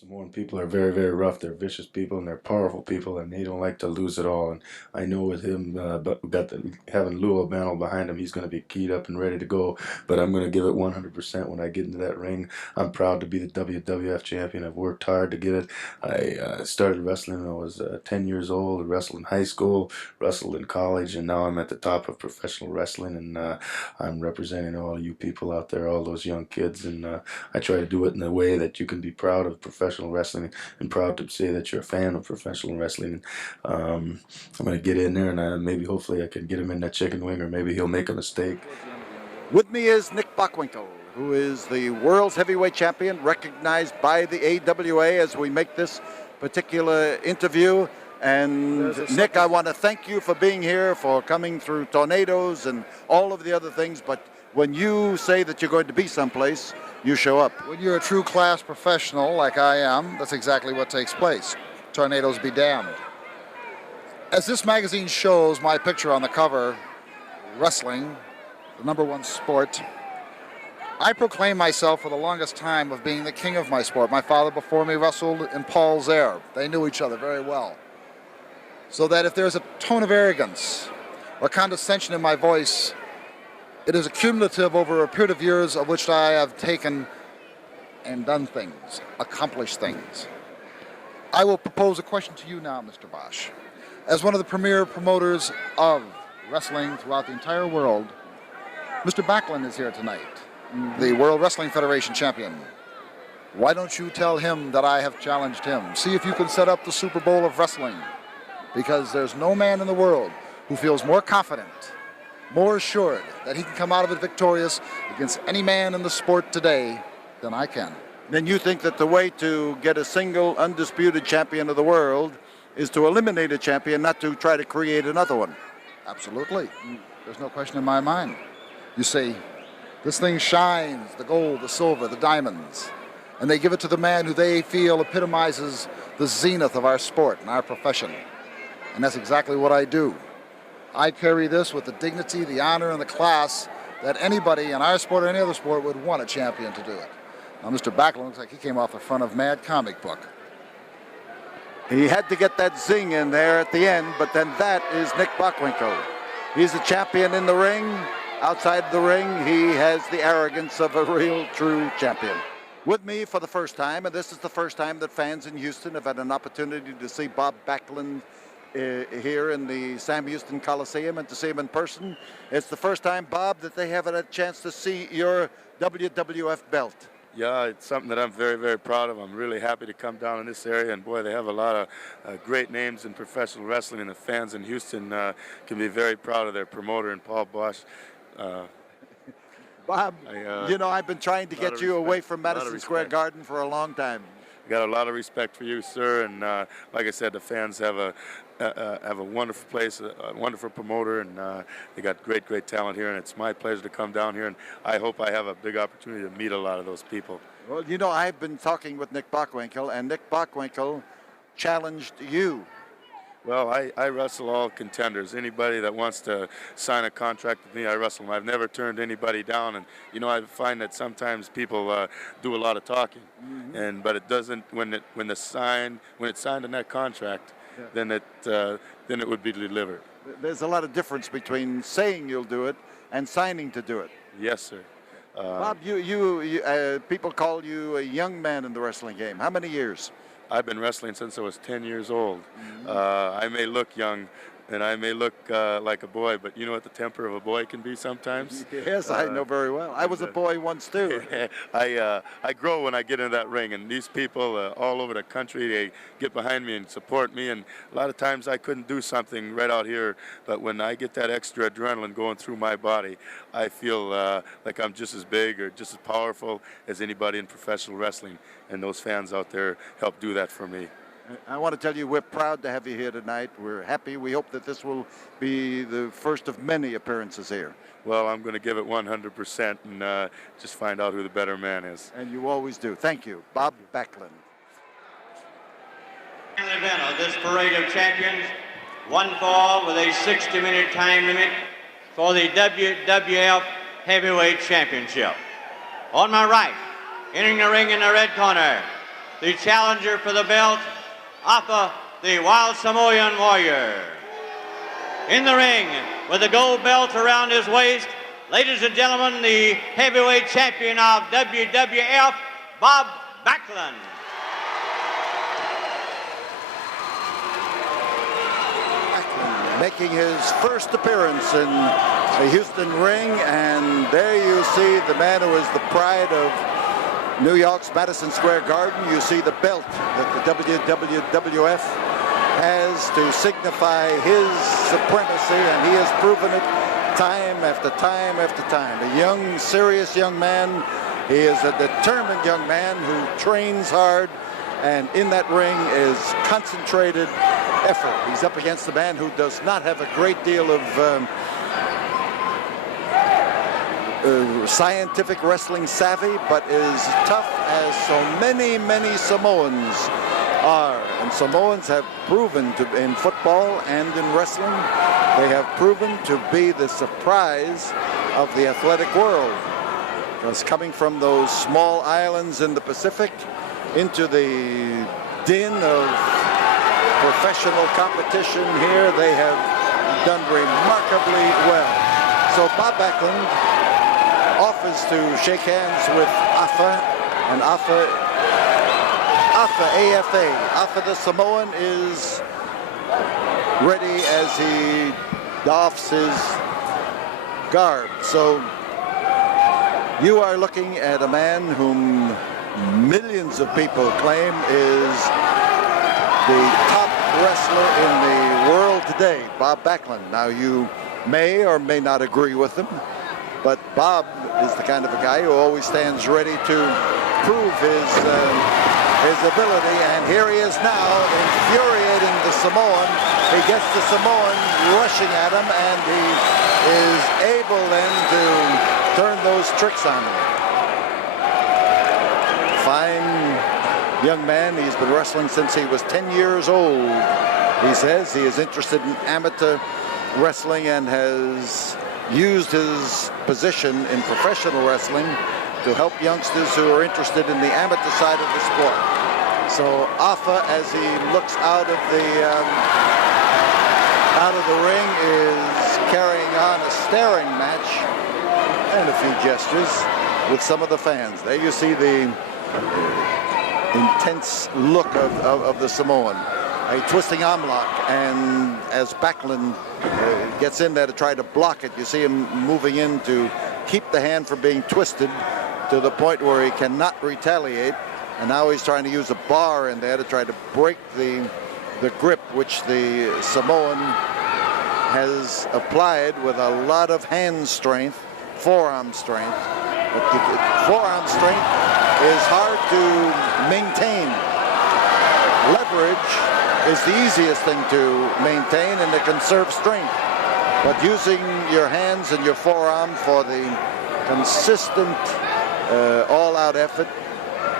Samoan people are very, very rough. They're vicious people and they're powerful people, and they don't like to lose at all. And I know with him, having Lou Albano behind him, he's going to be keyed up and ready to go. But I'm going to give it 100% when I get into that ring. I'm proud to be the WWF champion. I've worked hard to get it. I started wrestling when I was 10 years old. Wrestled in high school, wrestled in college, and now I'm at the top of professional wrestling. And I'm representing all you people out there, all those young kids, and I try to do it in a way that you can be proud of professional wrestling and proud to say that you're a fan of professional wrestling. I'm going to get in there and maybe hopefully I can get him in that chicken wing, or maybe he'll make a mistake. With me is Nick Bockwinkel, who is the world's heavyweight champion, recognized by the AWA as we make this particular interview. And Nick, I want to thank you for being here, for coming through tornadoes and all of the other things. But when you say that you're going to be someplace, you show up. When you're a true class professional like I am, that's exactly what takes place. Tornadoes be damned. As this magazine shows my picture on the cover, wrestling, the #1 sport, I proclaim myself for the longest time of being the king of my sport. My father before me wrestled in Paul's Air. They knew each other very well. So that if there's a tone of arrogance or condescension in my voice, it is accumulative over a period of years of which I have taken and done things, accomplished things. I will propose a question to you now, Mr. Bosch. As one of the premier promoters of wrestling throughout the entire world, Mr. Backlund is here tonight, the World Wrestling Federation champion. Why don't you tell him that I have challenged him? See if you can set up the Super Bowl of wrestling, because there's no man in the world who feels more confident, more assured that he can come out of it victorious against any man in the sport today than I can. Then you think that the way to get a single undisputed champion of the world is to eliminate a champion, not to try to create another one? Absolutely. There's no question in my mind. You see, this thing shines, the gold, the silver, the diamonds, and they give it to the man who they feel epitomizes the zenith of our sport and our profession. And that's exactly what I do. I carry this with the dignity, the honor, and the class that anybody in our sport or any other sport would want a champion to do it. Now, Mr. Backlund looks like he came off the front of Mad Comic Book. He had to get that zing in there at the end, but then that is Nick Bockwinkel. He's a champion in the ring. Outside the ring, he has the arrogance of a real, true champion. With me for the first time, and this is the first time that fans in Houston have had an opportunity to see Bob Backlund here in the Sam Houston Coliseum and to see him in person. It's the first time, Bob, that they haven't had a chance to see your WWF belt. Yeah, it's something that I'm very, very proud of. I'm really happy to come down in this area, and boy, they have a lot of great names in professional wrestling, and the fans in Houston can be very proud of their promoter and Paul Bosch. Bob, you know, I've been trying to get you away from Madison Square Garden for a long time. Got a lot of respect for you, sir, and like I said, the fans have a wonderful place, a wonderful promoter, and they got great, great talent here, and it's my pleasure to come down here, and I hope I have a big opportunity to meet a lot of those people. Well, you know, I've been talking with Nick Bockwinkel, and Nick Bockwinkel challenged you. Well, I wrestle all contenders. Anybody that wants to sign a contract with me, I wrestle them. I've never turned anybody down, and you know, I find that sometimes people do a lot of talking, but it doesn't. When it's signed in that contract, then it would be delivered. There's a lot of difference between saying you'll do it and signing to do it. Yes, sir. Bob, people call you a young man in the wrestling game. How many years? I've been wrestling since I was 10 years old. I may look young and I may look like a boy, but you know what the temper of a boy can be sometimes? Yes, I know very well. I was a boy once too. I grow when I get into that ring, and these people all over the country, they get behind me and support me, and a lot of times I couldn't do something right out here, but when I get that extra adrenaline going through my body, I feel like I'm just as big or just as powerful as anybody in professional wrestling, and those fans out there help do that for me. I want to tell you we're proud to have you here tonight. We're happy. We hope that this will be the first of many appearances here. Well, I'm going to give it 100% and just find out who the better man is. And you always do. Thank you. Bob Backlund. The event of this parade of champions, one fall with a 60-minute time limit for the WWF Heavyweight Championship. On my right, entering the ring in the red corner, the challenger for the belt, Afa, the Wild Samoan Warrior. In the ring, with the gold belt around his waist, ladies and gentlemen, the heavyweight champion of WWF, Bob Backlund. Backlund making his first appearance in the Houston ring, and there you see the man who is the pride of New York's Madison Square Garden. You see the belt that the WWF has to signify his supremacy, and he has proven it time after time after time. A young, serious young man. He is a determined young man who trains hard, and in that ring is concentrated effort. He's up against a man who does not have a great deal of scientific wrestling savvy, but is tough as so many, many Samoans are. And Samoans have proven to, in football and in wrestling, they have proven to be the surprise of the athletic world. Because coming from those small islands in the Pacific into the din of professional competition here, they have done remarkably well. So Bob Backlund offers to shake hands with Afa, and Afa, AFA, Afa the Samoan is ready as he doffs his garb. So you are looking at a man whom millions of people claim is the top wrestler in the world today, Bob Backlund. Now you may or may not agree with him, but Bob is the kind of a guy who always stands ready to prove his ability, and here he is now, infuriating the Samoan. He gets the Samoan rushing at him, and he is able then to turn those tricks on him. Fine young man. He's been wrestling since he was 10 years old. He says he is interested in amateur wrestling and has used his position in professional wrestling to help youngsters who are interested in the amateur side of the sport. So Afa, as he looks out of the ring, is carrying on a staring match and a few gestures with some of the fans. There you see the intense look of the Samoan. A twisting arm lock, and as Backlund gets in there to try to block it, you see him moving in to keep the hand from being twisted to the point where he cannot retaliate. And now he's trying to use a bar in there to try to break the grip, which the Samoan has applied with a lot of hand strength, forearm strength. But forearm strength is hard to maintain. Leverage is the easiest thing to maintain and to conserve strength. But using your hands and your forearm for the consistent all-out effort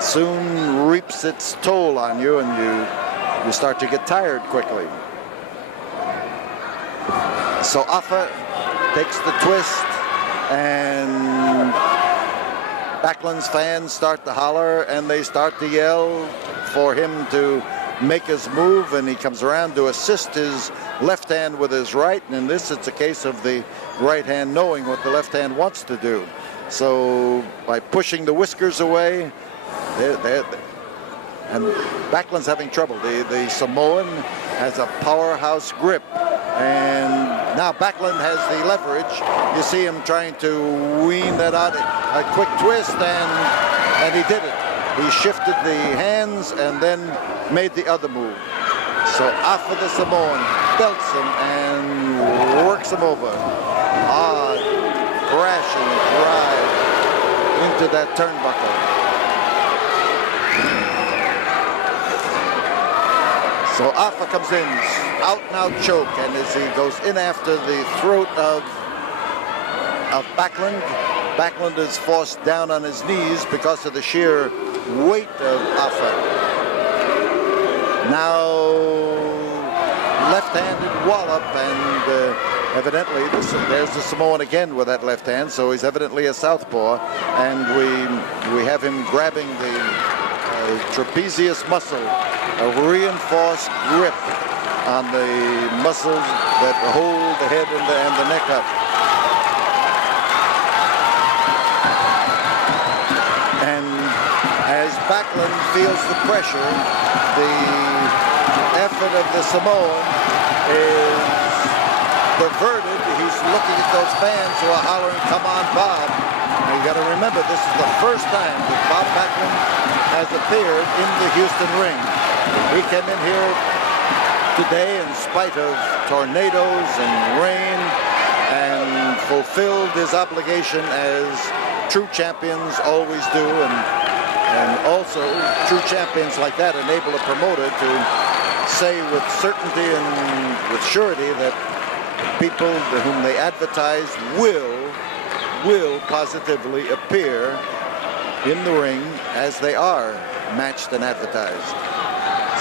soon reaps its toll on you, and you start to get tired quickly. So Afa takes the twist, and Backlund's fans start to holler, and they start to yell for him to make his move, and he comes around to assist his left hand with his right, and in this it's a case of the right hand knowing what the left hand wants to do. So by pushing the whiskers away, and Backlund's having trouble. The Samoan has a powerhouse grip, and now Backlund has the leverage. You see him trying to wean that out, a quick twist, and he did it. He shifted the hands and then made the other move. So Afa the Samoan belts him and works him over. Hard, crashing drive into that turnbuckle. So Afa comes in, out and out choke, and as he goes in after the throat of Backlund, Backlund is forced down on his knees because of the sheer weight of Afa. Now left-handed wallop, and evidently there's the Samoan again with that left hand, so he's evidently a southpaw, and we have him grabbing the trapezius muscle, a reinforced grip on the muscles that hold the head and the neck up. And as Backlund feels the pressure, the effort of the Samoan is perverted. He's looking at those fans who are hollering, "Come on, Bob." And you got to remember, this is the first time that Bob Backlund has appeared in the Houston ring. He came in here today in spite of tornadoes and rain and fulfilled his obligation as true champions always do, and also true champions like that enable a promoter to say with certainty and with surety that people whom they advertise will positively appear in the ring as they are matched and advertised.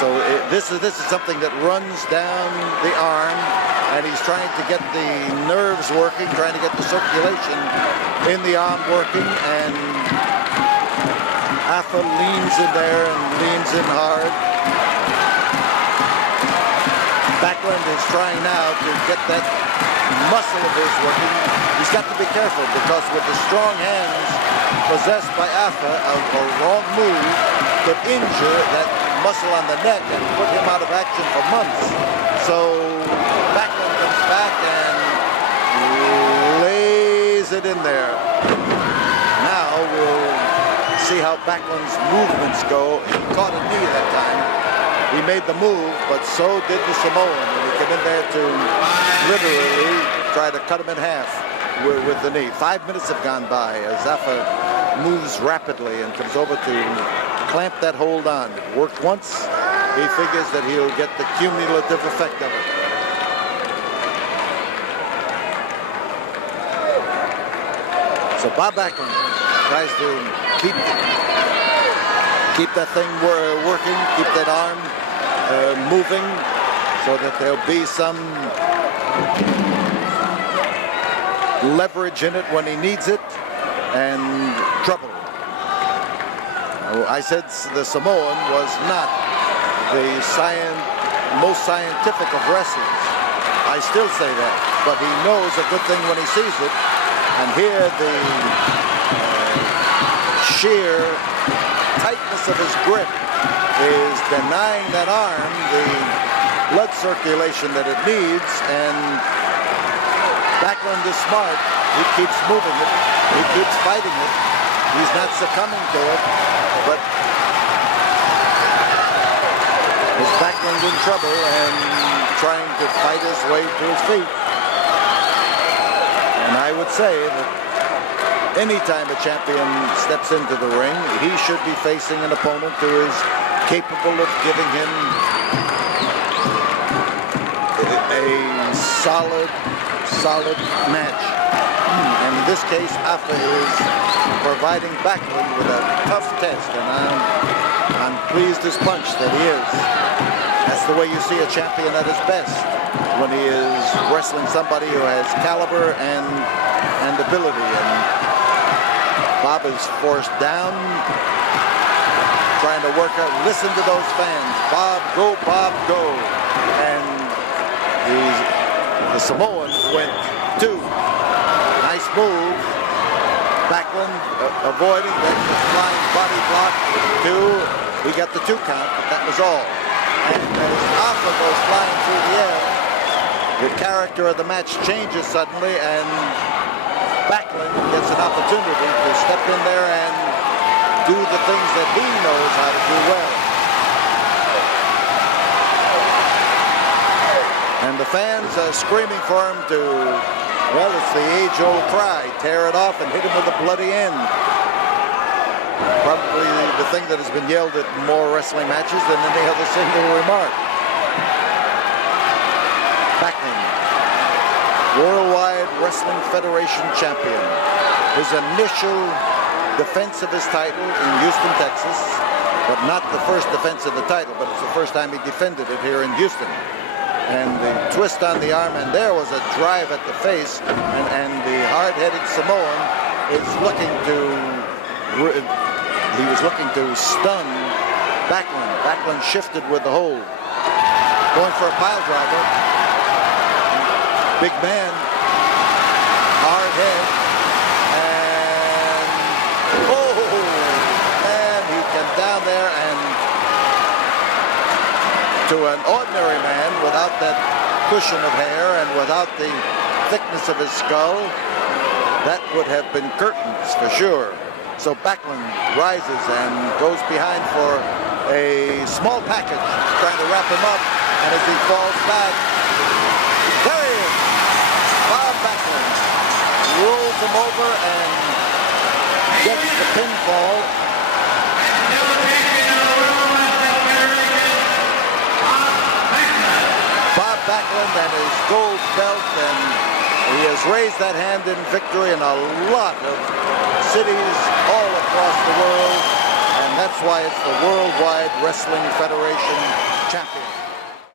So this is something that runs down the arm, and he's trying to get the nerves working, trying to get the circulation in the arm working, and Afa leans in there and leans in hard. Backlund is trying now to get that muscle of his working. He's got to be careful, because with the strong hands possessed by Afa, a wrong move could injure that muscle on the neck and put him out of action for months. So Backlund comes back and lays it in there. Now we'll see how Backlund's movements go. He caught a knee that time. He made the move, but so did the Samoan. And he came in there to literally try to cut him in half with the knee. 5 minutes have gone by as Afa moves rapidly and comes over to clamp that hold on. It worked once. He figures that he'll get the cumulative effect of it. So Bob Backlund tries to keep that thing working, keep that arm moving, so that there'll be some leverage in it when he needs it, and trouble. I said the Samoan was not the most scientific of wrestlers. I still say that, but he knows a good thing when he sees it. And here the sheer tightness of his grip is denying that arm the blood circulation that it needs, and Backlund is smart. He keeps moving it. He keeps fighting it. He's not succumbing to it, but is Backlund in trouble and trying to fight his way to his feet. And I would say that anytime a champion steps into the ring, he should be facing an opponent who is capable of giving him a solid match. And in this case, Afa is providing Backlund with a tough test, and I'm pleased as punch that he is. That's the way you see a champion at his best, when he is wrestling somebody who has caliber and ability. And Bob is forced down, trying to work out. Listen to those fans. Bob, go, Bob, go. And the Samoan went 2. Nice move. Backlund avoiding that flying body block. 2. He got the 2 count, but that was all. And as Afa goes flying through the air, the character of the match changes suddenly, and Backlund gets an opportunity to step in there and do the things that he knows how to do well. And the fans are screaming for him to, well, it's the age-old cry, tear it off and hit him with a bloody end. Probably the thing that has been yelled at more wrestling matches than any other single remark. Backlund, Worldwide Wrestling Federation champion. His initial defense of his title in Houston, Texas, but not the first defense of the title, but it's the first time he defended it here in Houston. And the twist on the arm, and there was a drive at the face, and the hard-headed Samoan is looking to, he was looking to stun Backlund. Backlund shifted with the hold. Going for a pile driver. Big man. Hard head. And he came down there, and to an ordinary man without that cushion of hair and without the thickness of his skull, that would have been curtains for sure. So Backlund rises and goes behind for a small package, trying to wrap him up, and as he falls back, there he is, Bob Backlund rolls him over and gets the pinfall. Bob Backlund and his gold belt, and he has raised that hand in victory in a lot of cities all across the world, and that's why it's the Worldwide Wrestling Federation champion.